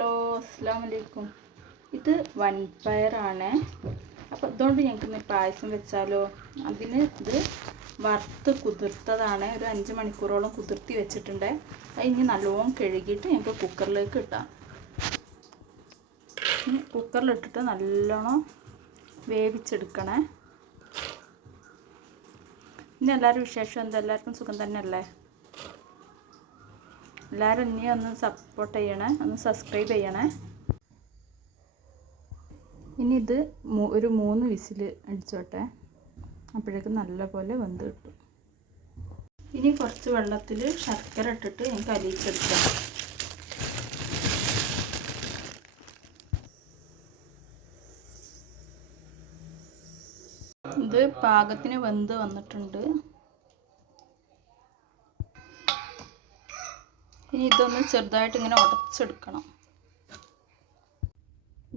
Hello, അസ്സലാമു അലൈക്കും. ഇത് വൻപയറാണ്. അപ്പോൾ ഇതുകൊണ്ട് ഞങ്ങൾക്ക് പായസം വെച്ചാലോ? അതിന് ഇത് വറുത്ത് കുതിർത്തതാണ്. ഒരു 5 മണിക്കൂറോളം കുതിർത്തി വെച്ചിട്ടുണ്ട്. അത് ഇനി നല്ലോണം കഴുകിയിട്ട് ഞങ്ങൾക്ക് കുക്കറിലേക്ക് ഇട്ടാം. ഇനി കുക്കറിലിട്ടിട്ട് നല്ലോണം വേവിച്ചെടുക്കണേ. ഇനി എല്ലാവരും വിശേഷം എന്താ? എല്ലാവർക്കും സുഖം തന്നെയല്ലേ? എല്ലാവരും ഇനി ഒന്ന് സപ്പോർട്ട് ചെയ്യണേ, ഒന്ന് സബ്സ്ക്രൈബ് ചെയ്യണേ. ഇനി ഇത് ഒരു 3 വിസിൽ അടിച്ചോട്ടെ. അപ്പോഴേക്കും നല്ലപോലെ വെന്ത് കിട്ടും. ഇനി കുറച്ച് വെള്ളത്തിൽ ശർക്കര ഇട്ടിട്ട് എനിക്ക് അലിയിച്ചെടുക്കാം. ഇത് പാകത്തിന് വെന്ത് വന്നിട്ടുണ്ട്. ഇനി ഇതൊന്ന് ചെറുതായിട്ട് ഇങ്ങനെ ഉടച്ചെടുക്കണം.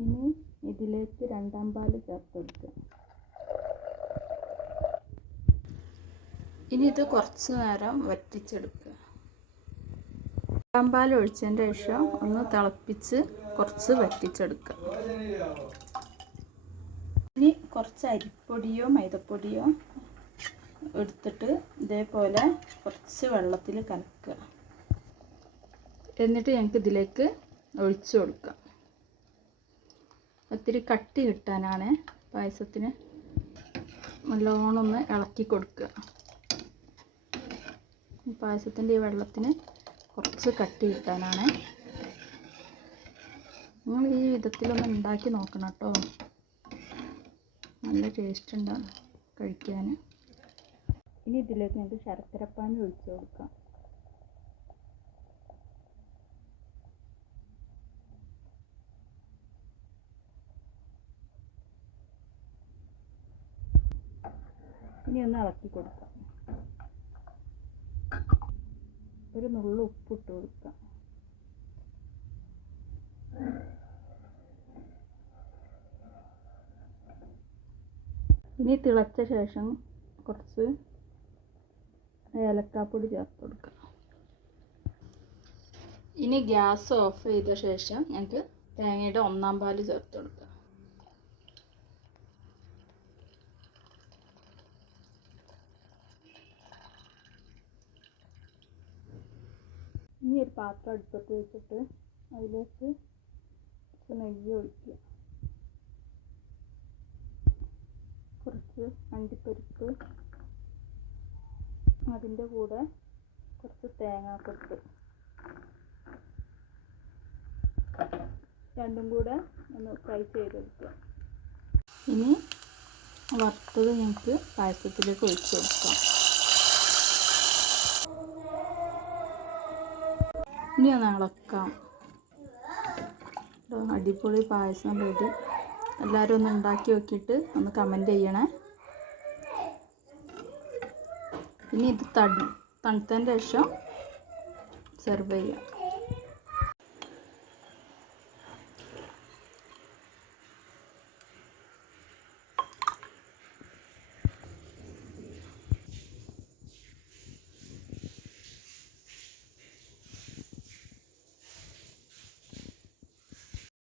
ഇനി ഇതിലേക്ക് 2ാം പാൽ ചേർത്ത് കൊടുക്കുക. ഇനി ഇത് കുറച്ച് നേരം വറ്റിച്ചെടുക്കുക. 2ാം പാൽ ഒഴിച്ചതിൻ്റെ ശേഷം ഒന്ന് തിളപ്പിച്ച് കുറച്ച് വറ്റിച്ചെടുക്കുക. ഇനി കുറച്ച് അരിപ്പൊടിയോ മൈദപ്പൊടിയോ എടുത്തിട്ട് ഇതേപോലെ കുറച്ച് വെള്ളത്തിൽ കലക്കുക. എന്നിട്ട് ഞങ്ങൾക്ക് ഇതിലേക്ക് ഒഴിച്ചു കൊടുക്കാം. ഒത്തിരി കട്ടി കിട്ടാനാണ് പായസത്തിന്. നല്ലോണം ഒന്ന് ഇളക്കി കൊടുക്കുക. പായസത്തിൻ്റെ ഈ വെള്ളത്തിന് കുറച്ച് കട്ടി കിട്ടാനാണ്. നിങ്ങൾ ഈ വിധത്തിലൊന്ന് ഉണ്ടാക്കി നോക്കണം കേട്ടോ. നല്ല ടേസ്റ്റ് ഉണ്ടാകും കഴിക്കാൻ. ഇനി ഇതിലേക്ക് ഞങ്ങൾക്ക് ശർക്കരപ്പാനി ഒഴിച്ചു കൊടുക്കാം. ഇനി ഒന്ന് ഇളക്കി കൊടുക്കാം. ഒരു നുള്ളു ഉപ്പിട്ട് കൊടുക്കാം. ഇനി തിളച്ച ശേഷം കുറച്ച് ഏലക്കാപ്പൊടി ചേർത്ത് കൊടുക്കാം. ഇനി ഗ്യാസ് ഓഫ് ചെയ്ത ശേഷം ഞങ്ങൾക്ക് തേങ്ങയുടെ 1ാം പാൽ ചേർത്ത് കൊടുക്കാം. ഇനി ഒരു പാത്രം അടുപ്പത്ത് വെച്ചിട്ട് അതിലേക്ക് കുറച്ച് നെയ്യ് ഒഴിക്കുക. കുറച്ച് അണ്ടിപ്പരിപ്പ്, അതിൻ്റെ കൂടെ കുറച്ച് തേങ്ങാക്കൊത്ത്, രണ്ടും കൂടെ ഒന്ന് ഫ്രൈ ചെയ്തെടുക്കുക. ഇനി വറുത്തത് ഞങ്ങൾക്ക് പായസത്തിലേക്ക് ഒഴിച്ച് കൊടുക്കാം. ഇനി ഒന്ന് ഇളക്കാം. അടിപൊളി പായസം റെഡി. എല്ലാവരും ഒന്ന് ഉണ്ടാക്കി നോക്കിയിട്ട് ഒന്ന് കമൻറ്റ് ചെയ്യണേ. ഇനി ഇത് തണുത്തതിൻ്റെ ശേഷം സെർവ് ചെയ്യാം.